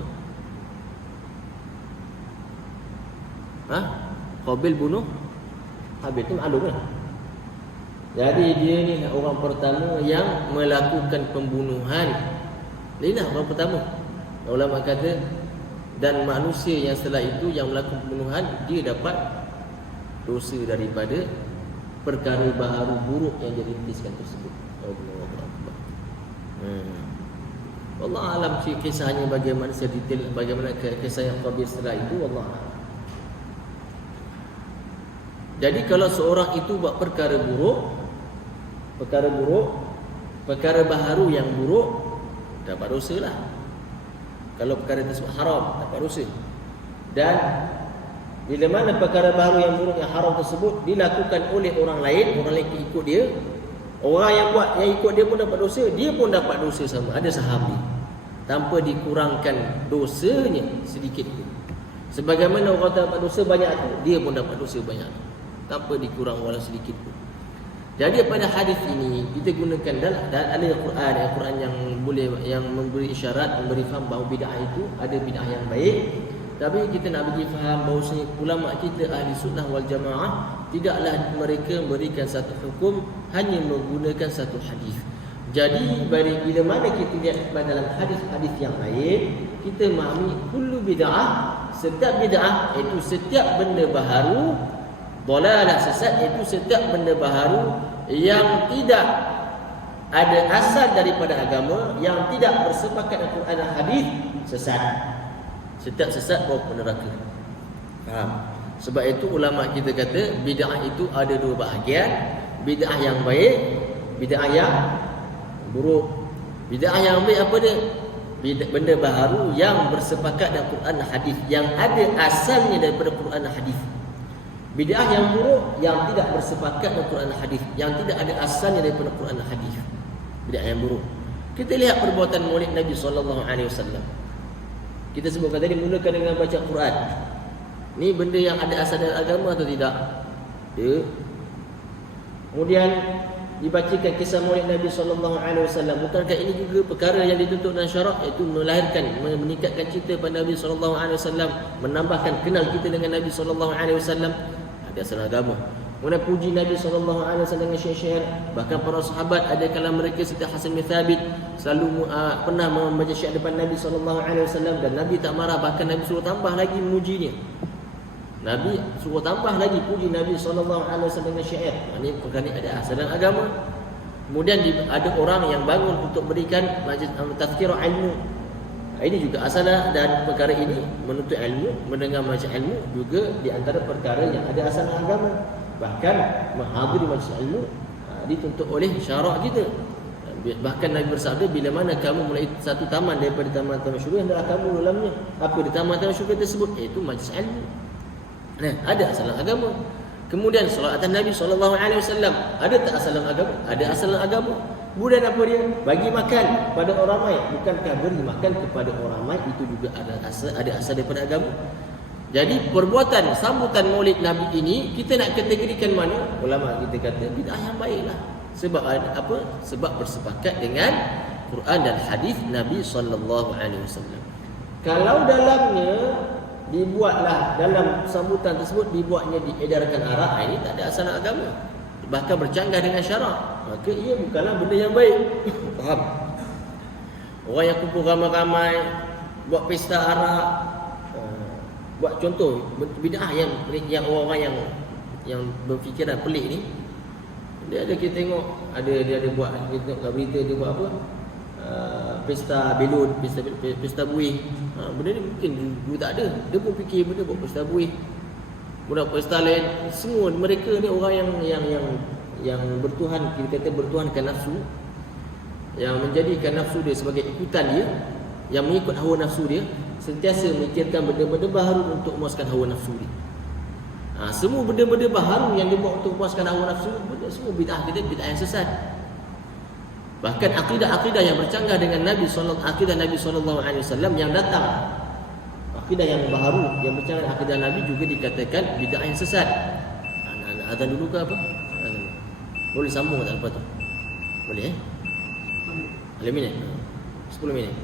Qabil bunuh Habil. Itu maklum kan? Jadi dia ni orang pertama yang melakukan pembunuhan. Inilah orang pertama. Ulama kata, dan manusia yang setelah itu yang melakukan pembunuhan, dia dapat dosa daripada perkara baharu buruk yang dirintiskan tersebut. Allah alam kisahnya bagaimana sedetail, bagaimana kisah yang Qabil setelah itu, Allah alam. Jadi kalau seorang itu buat perkara baharu yang buruk, dapat dosa lah. Kalau perkara tersebut haram, dapat dosa. Dan bila mana perkara baharu yang buruk yang haram tersebut dilakukan oleh orang lain ikut dia, orang yang ikut dia pun dapat dosa, dia pun dapat dosa sama, ada saham dia, tanpa dikurangkan dosanya sedikit pun. Sebagaimana orang dapat dosa banyak tu, dia pun dapat dosa banyak tu, tanpa dikurang walau sedikit pun. Jadi pada hadis ini kita gunakan dan ada Al-Quran yang memberi isyarat, memberi faham bahawa bid'ah itu ada bid'ah yang baik. Tapi kita nak bagi faham bahawa ulama kita ahli sunnah wal jamaah tidaklah mereka memberikan satu hukum hanya menggunakan satu hadis. Jadi bila mana kita lihat dalam hadis-hadis yang lain, kita memahami kullu bid'ah, setiap bid'ah iaitu setiap benda baharu, dalalah sesat iaitu setiap benda baharu yang tidak ada asal daripada agama, yang tidak bersepakat dengan Quran dan hadis, sesat. Setiap sesat bawa ke neraka. Faham? Sebab itu ulama kita kata bid'ah itu ada dua bahagian, bid'ah yang baik, bid'ah yang buruk. Bid'ah yang baik apa dia? Benda baharu yang bersepakat dengan Quran dan hadis, yang ada asalnya daripada Quran dan hadis. Bid'ah yang buruk yang tidak bersepakat dengan Quran dan hadis, yang tidak ada asalnya daripada Quran dan hadis. Bid'ah yang buruk. Kita lihat perbuatan Maulid Nabi SAW. Kita sebutkan tadi mulakan dengan baca Quran. Ni benda yang ada asal dalam agama atau tidak? Dia. Kemudian dibacakan kisah Maulid Nabi SAW. Bukankah ini juga perkara yang dituntut dalam syarak, iaitu melahirkan, meningkatkan cinta pada Nabi SAW, menambahkan kenal kita dengan Nabi SAW. Ada asal agama. Kemudian puji Nabi SAW dengan syair-syair. Bahkan para sahabat ada kalam mereka seperti Hasan bin Thabit selalu pernah membaca syair depan Nabi SAW, dan Nabi tak marah. Bahkan Nabi suruh tambah lagi memujinya. Nabi suruh tambah lagi puji Nabi SAW dengan syair. Ini perkara ada asal dalam agama. Kemudian ada orang yang bangun untuk berikan majlis tazkirah ilmu. Ini juga asal, dan perkara ini menuntut ilmu, mendengar majlis ilmu juga di antara perkara yang ada asal dalam agama. Bahkan menghadiri majlis ilmu dituntut oleh syarak kita. Bahkan Nabi bersabda, bila mana kamu mulai satu taman daripada taman-taman syurga, hendaklah kamu dalamnya. Apa di taman-taman syurga tersebut? Iaitu majlis ilmu. Ada asal dalam agama. Kemudian solat atas Nabi SAW, ada tak asal dalam agama? Ada asal dalam agama. Kemudian apa dia? Bagi makan pada orang ramai. Bukankah beri makan kepada orang ramai itu juga ada asal daripada agama? Jadi perbuatan sambutan Maulid Nabi ini kita nak kategorikan mana? Ulama kita kata bid'ah yang baiklah. Sebab apa? Sebab bersepakat dengan Quran dan hadis Nabi SAW. Kalau dalamnya dibuatlah, dalam sambutan tersebut dibuatnya diedarkan arak, ini tak ada asal agama, bahkan bercanggah dengan syarak, maka ia bukanlah benda yang baik. Faham? Orang yang kumpul ramai-ramai, buat pesta arak, buat contoh bid'ah yang orang-orang yang berfikiran pelik ni, dia ada, kita tengok dia ada buat, kita tengok kat berita dia buat apa, pesta belon, pesta buih. Benda ni mungkin dulu tak ada, dia pun fikir benda buat pesta buih, buat pesta lain. Semua mereka ni orang yang bertuhan, kita kata bertuhankan nafsu, yang menjadikan nafsu dia sebagai ikutan dia, yang mengikut hawa nafsu dia, sentiasa memikirkan benda-benda baharu untuk memuaskan hawa nafsu dia. Semua benda-benda baharu yang dia buat untuk memuaskan hawa nafsu, semua bid'ah, kita bid'ah yang sesat. Bahkan akidah-akidah yang bercanggah dengan akidah Nabi SAW yang datang, akidah yang baharu yang bercanggah dengan akidah Nabi juga dikatakan bid'ah yang sesat. Nak azan dulu ke apa? Boleh sambung tak lepas tu? Boleh Ada minit? 10 minit.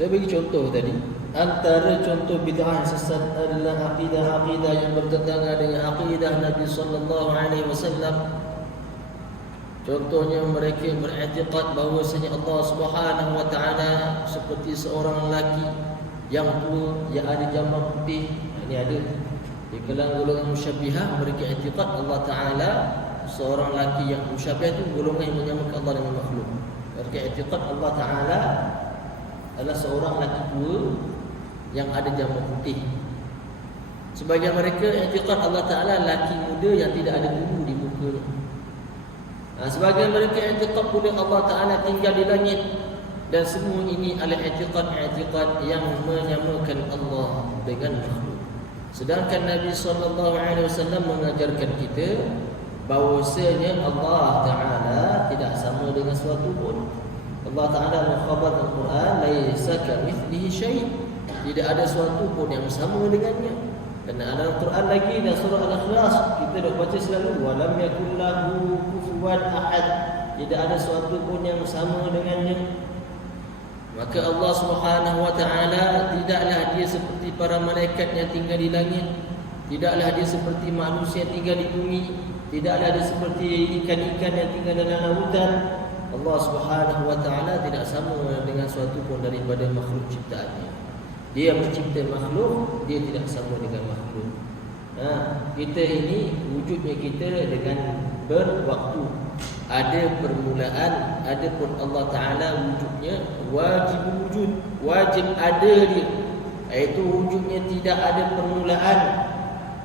Saya bagi contoh tadi. Antara contoh bid'ah yang sesat adalah akidah-akidah yang bertentangan dengan akidah Nabi sallallahu alaihi wasallam. Contohnya mereka beriktikad bahawasanya Allah Subhanahu wa taala seperti seorang lelaki yang tua yang ada jambang putih. Ini ada di kalangan golongan musyabbihah, mereka iktikad Allah taala seorang lelaki yang musyabbih itu golongan yang menyamakan Allah dengan makhluk. Mereka iktikad Allah taala adalah seorang lelaki tua yang ada jambang putih. Sebagian mereka iktikad Allah taala lelaki muda yang tidak ada bulu di muka. Sebagian mereka i'tiqad pula Allah Ta'ala tinggal di langit. Dan semua ini adalah i'tiqad yang menyamakan Allah dengan makhluk. Sedangkan Nabi SAW mengajarkan kita bahawasanya Allah Ta'ala tidak sama dengan sesuatu pun. Allah Ta'ala mengkhabar dalam Quran, laisa kamitslihi syai', tidak ada sesuatu pun yang sama dengannya. Dan dalam Quran lagi dalam surah Al-Ikhlas kita dah baca selalu walam yakul lahu kufuwan ahad, tidak ada sesuatu pun yang sama dengannya. Maka Allah Subhanahu wa taala tidaklah dia seperti para malaikat yang tinggal di langit, tidaklah dia seperti manusia yang tinggal di bumi, tidaklah dia seperti ikan-ikan yang tinggal dalam lautan. Allah Subhanahu wa taala tidak sama dengan sesuatu pun daripada makhluk ciptaannya. Dia mencipta makhluk, dia tidak sama dengan makhluk. Kita ini wujudnya kita dengan berwaktu. Ada permulaan, ada pun Allah Ta'ala wujudnya wajib wujud, wajib ada dia. Iaitu wujudnya tidak ada permulaan.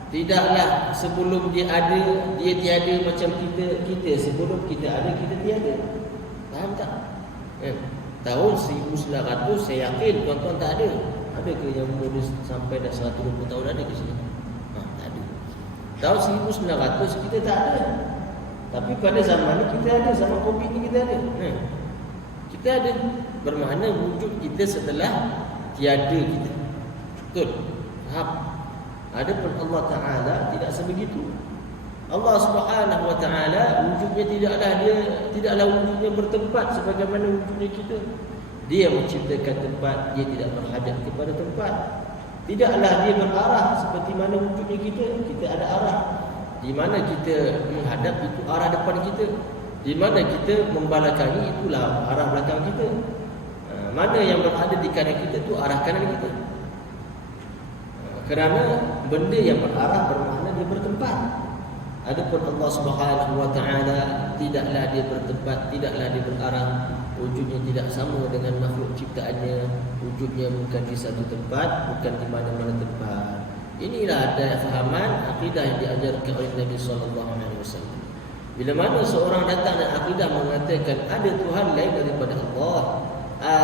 Tidaklah sebelum dia ada, dia tiada macam kita. Kita sebelum kita ada, kita tiada. Faham tak? Tahun 1900 saya yakin tuan-tuan tak ada. Ada ke yang umur sampai dah 120 tahun ada ke sini? Tak ada. Tahun 1900 kita tak ada. Tapi pada zaman ni kita ada, zaman Covid ni kita ada. Kita ada. Bermakna wujud kita setelah tiada kita. Betul? Faham? Adapun Allah Ta'ala tidak sebegitu. Allah Subhanahu wa taala wujudnya tidaklah wujudnya bertempat sebagaimana wujudnya kita. Dia menciptakan tempat, dia tidak berhadap kepada tempat. Tidaklah dia berarah seperti mana wujudnya kita. Kita ada arah. Di mana kita menghadap itu arah depan kita. Di mana kita membelakangi itulah arah belakang kita. Mana yang berada di kanan kita itu arah kanan kita. Kerana benda yang berarah bermakna dia bertempat. Adapun Allah Subhanahu wa taala tidaklah dia bertempat, tidaklah dia berarah. Wujudnya tidak sama dengan makhluk ciptaannya. Wujudnya bukan di satu tempat, bukan di mana-mana tempat. Inilah ada fahaman akidah yang diajarkan oleh Nabi SAW. Bila mana seorang datang dan akidah mengatakan ada Tuhan lain daripada Allah,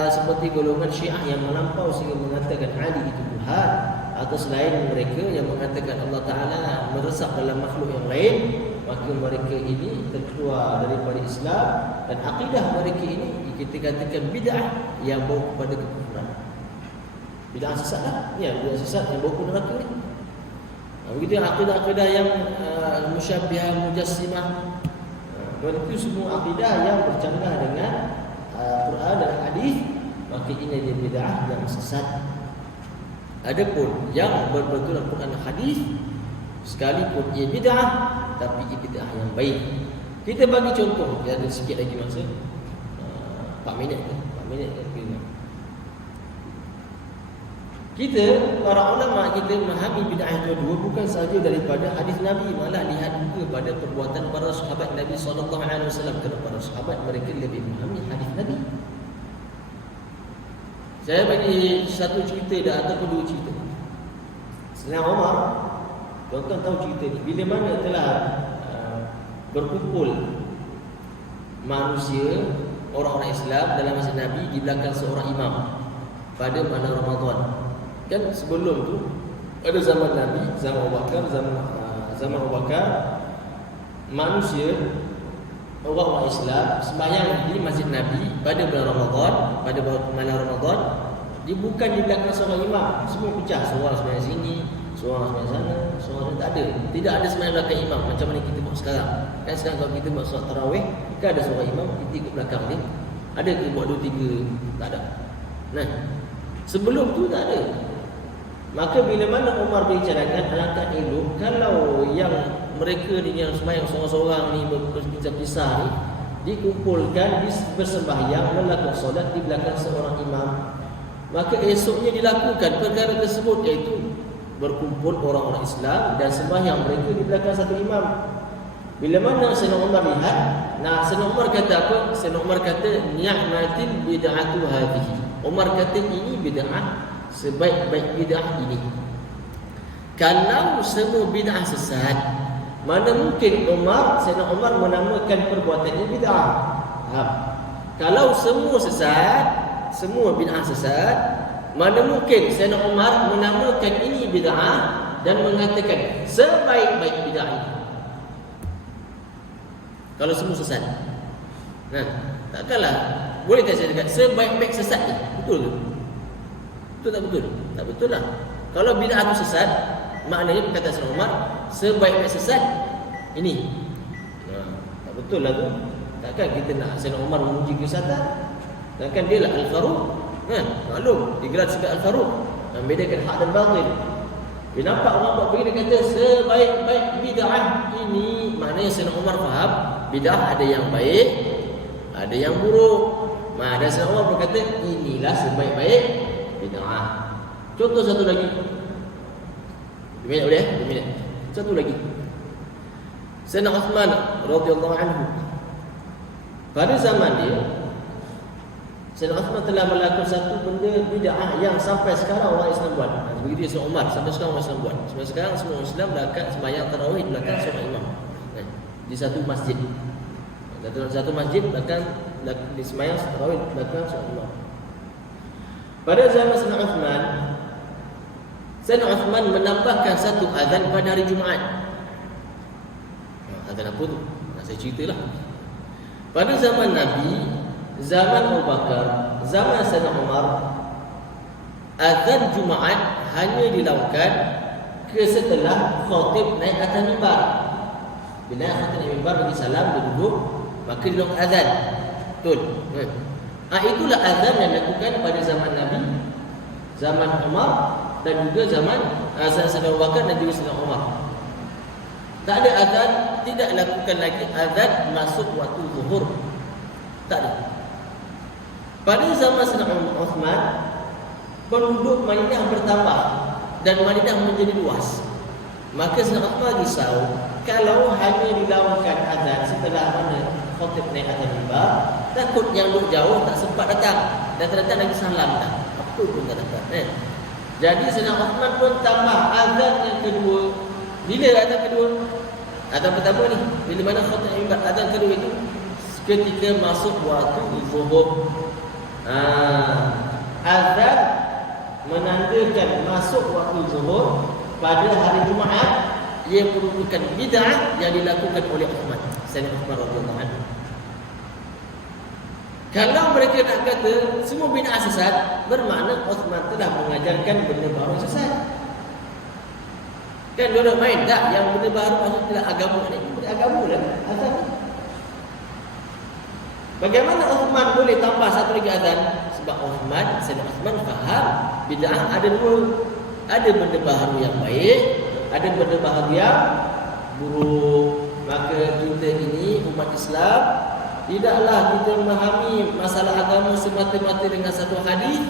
seperti golongan Syiah yang melampau sehingga mengatakan Ali itu Tuhan, atau selain mereka yang mengatakan Allah Ta'ala meresap dalam makhluk yang lain, maka mereka ini terkeluar daripada Islam. Dan akidah mereka ini kita katakan bid'ah yang bawa kepada kekufuran. Bid'ah sesat lah. Ya, bid'ah sesat yang bawa ke neraka ni. Begitu akidah-akidah yang musyabbihah, mujassimah. Itu semua akidah yang bercanggah dengan Quran dan hadis, maka ini dia bid'ah yang sesat. Adapun yang berbenturan Quran dan hadis, sekalipun ia bid'ah, tapi ia bid'ah yang baik. Kita bagi contoh, dia ada sikit lagi masa. 4 minit ke? 4 minit ke? Kita, para ulama kita memahami bid'ah yang kedua bukan sahaja daripada hadis Nabi, malah lihat juga pada perbuatan para sahabat Nabi SAW. Kerana para sahabat mereka lebih memahami hadis Nabi. Saya bagi satu cerita dah ataupun 2 cerita. Sayyidina Umar, tuan-tuan tahu cerita ni, bila mana telah berkumpul manusia, orang-orang Islam dalam masa Nabi di belakang seorang imam pada malam Ramadan. Kan sebelum tu pada zaman Nabi, zaman Abu Bakar, manusia, orang-orang Islam sembahyang di masjid Nabi pada bulan Ramadan, pada malam Ramadan, bukan di belakang seorang imam. Semua pecah, seorang sembahyang sini, seorang sembahyang sana, seorang tak ada. Tidak ada sembahyang belakang imam macam mana kita buat sekarang. Kan sekarang kalau kita buat solat tarawih, kan ada seorang imam, kita ikut belakang dia. Ada kita buat 2-3? Tak ada. Nah, sebelum tu tak ada. Maka bila mana Umar bicarakan, alangkah elok kalau yang mereka ni yang sembahyang seorang-seorang ni berpisah-pisah ni, dikumpulkan, bersembahyang, melakukan solat di belakang seorang imam, maka esoknya dilakukan perkara tersebut, iaitu berkumpul orang-orang Islam dan sembahyang mereka di belakang satu imam. Bila mana Sayyidina Umar lihat, Sayyidina Umar kata apa? Sayyidina Umar kata ni'matil bid'atu hadhihi. Umar kata ini bid'ah, sebaik-baik bid'ah ini. Kalau semua bid'ah sesat, mana mungkin Sayyidina Umar menamakan perbuatan ini bid'ah? Kalau semua sesat, semua bid'ah sesat, mana mungkin Sayyidina Umar menamakan ini bid'ah dan mengatakan sebaik-baik bid'ah ini? Kalau semua sesat. Takkanlah. Boleh tak saya dekat sebaik-baik sesat ni? Betul ke? Betul tak betul? Tak betul lah. Kalau bid'ah itu sesat, maknanya kata Sayyidina Umar, sebaik-baik sesat ini. Tak betul lah tu. Takkan kita nak Sayyidina Umar memuji kesesatan? Takkan dia lah Al-Faruq. Maklum, digelar sebagai Al-Faruq, membedakan hak dan batil. Dia nampak orang buat begini, dia kata sebaik-baik bid'ah ini. Maknanya Sayyidina Umar faham bid'ah ada yang baik, ada yang buruk. Dan Sayyidina Umar berkata inilah sebaik-baik bid'ah. Contoh satu lagi. 2 minit boleh? 2 minit. Satu lagi. Sayyidina Uthman radhiyallahu anhu, pada zaman dia, Sayyidina Uthman telah melakukan satu benda bid'ah yang sampai sekarang orang Islam buat. Begitu Sayyidina Umar, sampai sekarang orang Islam buat. Sampai sekarang semua Islam melakukan sembahyang tarawih di belakang seorang imam, di satu masjid. Satu masjid belakang di sembahyang tarawih di belakang seorang imam. Pada zaman Sayyidina Uthman menambahkan satu azan pada hari Jumaat. Azan apa tu? Saya ceritalah. Pada zaman Nabi, zaman Abu Bakar, zaman Sayyidina Umar, azan Jumaat hanya dilakukan setelah khatib naik atas mimbar. Bila khatib naik mimbar bagi salam, dia duduk, maka dilakukan azan. Betul. Itulah azan yang dilakukan pada zaman Nabi, zaman Umar dan juga zaman Sayyidina Abu Bakar dan juga Sayyidina Umar. Tak ada azan, tidak lakukan lagi azan masuk waktu zuhur. Tak ada. Pada zaman Sayyidina Uthman, penduduk Madinah bertambah dan Madinah menjadi luas. Maka Sayyidina Uthman risau, kalau hanya dilakukan azan setelah mana khatib naik atas mimbar, takut yang duduk jauh tak sempat datang, dan datang lagi salam tak. Apa pun tak datang. Jadi Sayyidina Uthman pun tambah azan yang kedua. Bila azan kedua? Azan pertama ni, bila mana khatib naik mimbar, azan kedua itu ketika masuk waktu zuhur. Azan menandakan masuk waktu zuhur pada hari Jumaat, ia merupakan bid'ah yang dilakukan oleh Uthman, Sayyidina Uthman radhiyallahu anhu. Kalau mereka nak kata semua bid'ah sesat, bermakna Uthman telah mengajarkan benda baru sesat. Kan dia nak main tak yang benda baru maksudnya agama ni, benda agama lah azan. Bagaimana Uthman boleh tambah satu lagi azan? Sebab Sayyidina Uthman faham bid'ah ada dua. Ada benda baharu yang baik, ada benda baharu yang buruk. Maka kita ini umat Islam, tidaklah kita memahami masalah agama semata-mata dengan satu hadis,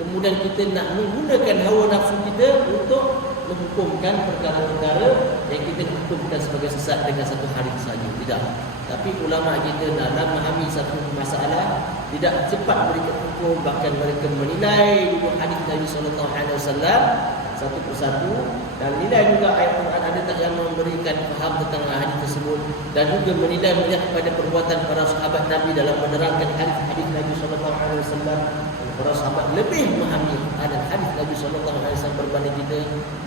kemudian kita nak menggunakan hawa nafsu kita untuk menghukumkan perkara-perkara yang kita hukumkan sebagai sesat dengan satu hadis saja. Tidak. Tapi ulama kita dalam memahami satu masalah tidak cepat memberikan hukum, bahkan mereka menilai dulu hadis Nabi sallallahu alaihi wasallam satu persatu, dan nilai juga ayat Quran ada tak yang memberikan faham tentang hadis tersebut, dan juga menilai melihat kepada perbuatan para sahabat Nabi dalam menerangkan hadis Nabi sallallahu alaihi wasallam. Para sahabat lebih memahami hadis Nabi sallallahu alaihi wasallam berbanding kita.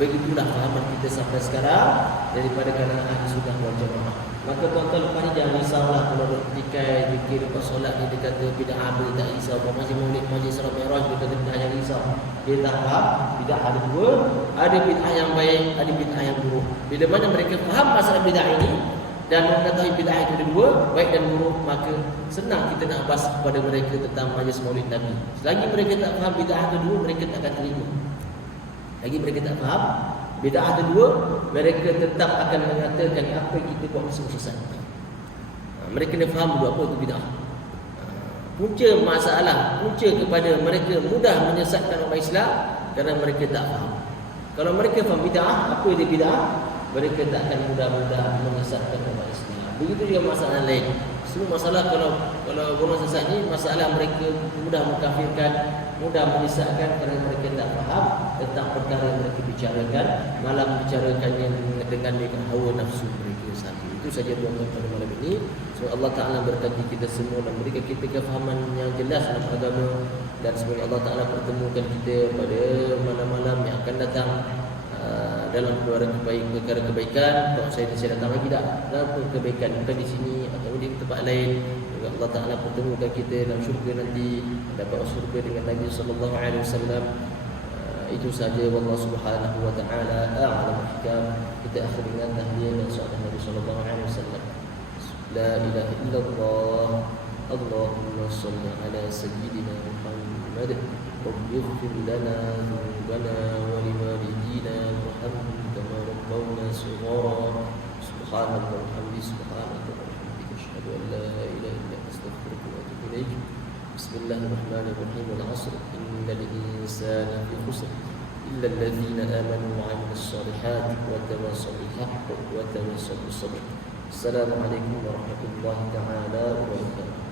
Begitulah fahaman kita sampai sekarang daripada kalangan ahli sunnah wal jamaah. Maka tuan-tuan lepas ni jangan risaulah kalau bertikai fikir lepas solat ni dia kata bid'ah, dia tak risau. Masih maulid, masih Isra Mi'raj, dia kata bid'ah, yang risau. Dia tak faham bid'ah ada dua, ada bid'ah yang baik, ada bid'ah yang buruk. Bila mana mereka faham masalah bid'ah ini dan mengetahui bid'ah itu ada dua, baik dan buruk, maka senang kita nak bahas kepada mereka tentang majlis maulid Nabi. Selagi mereka tak faham bid'ah itu dua, mereka tak akan terima. Lagi mereka tak faham bid'ah kedua, mereka tetap akan mengatakan apa yang kita buat semua sesat. Mereka kena faham dulu apa itu bid'ah. Punca masalah, punca kepada mereka mudah menyesatkan orang Islam kerana mereka tak faham. Kalau mereka faham bid'ah, apa dia bid'ah, mereka tak akan mudah-mudah menyesatkan orang Islam. Begitu juga masalah lain. Semua masalah kalau orang sesat ni, masalah mereka mudah mengkafirkan, mudah menyesatkan kerana mereka tak faham tentang perkara yang mereka bicarakan, malah membicarakannya dengan hawa nafsu mereka sahaja. Itu saja tuan-tuan pada malam ini. Semoga Allah Ta'ala berkati kita semua dan berikan kita kefahaman yang jelas dalam agama, dan semoga Allah Ta'ala pertemukan kita pada malam-malam yang akan datang dalam perkara kebaikan. Kalau saya datang lagi tak dalam kebaikan, bukan di sini atau di tempat lain. Semoga Allah Ta'ala pertemukan kita dalam syurga nanti, dapat syurga dengan Nabi sallallahu alaihi wasallam. Itu saja. Wallahu subhanahu wa ta'ala a'lam bihkam. Kita akhir dengan tahlil dan salat Nabi sallallahu alaihi wasallam. La ilaha illallah. Allahumma salli ala sayyidina Muhammad. Rabbi ighfir lana dhunubana wa liwalidina warhamhum kama rabbawna shighara. Subhanallah walhamdi subhanallah walhamdika asyhadu an la ilaha illa anta astaghfiruka wa atubu ilaik. Bismillahirrahmanirrahim. Wal 'asr innal insana fi khusr illa alladhina amanu wa 'amilus salihati wa tawassaw bil haqqi wa tawassaw bis sabr. Assalamualaikum warahmatullahi taala wabarakatuh.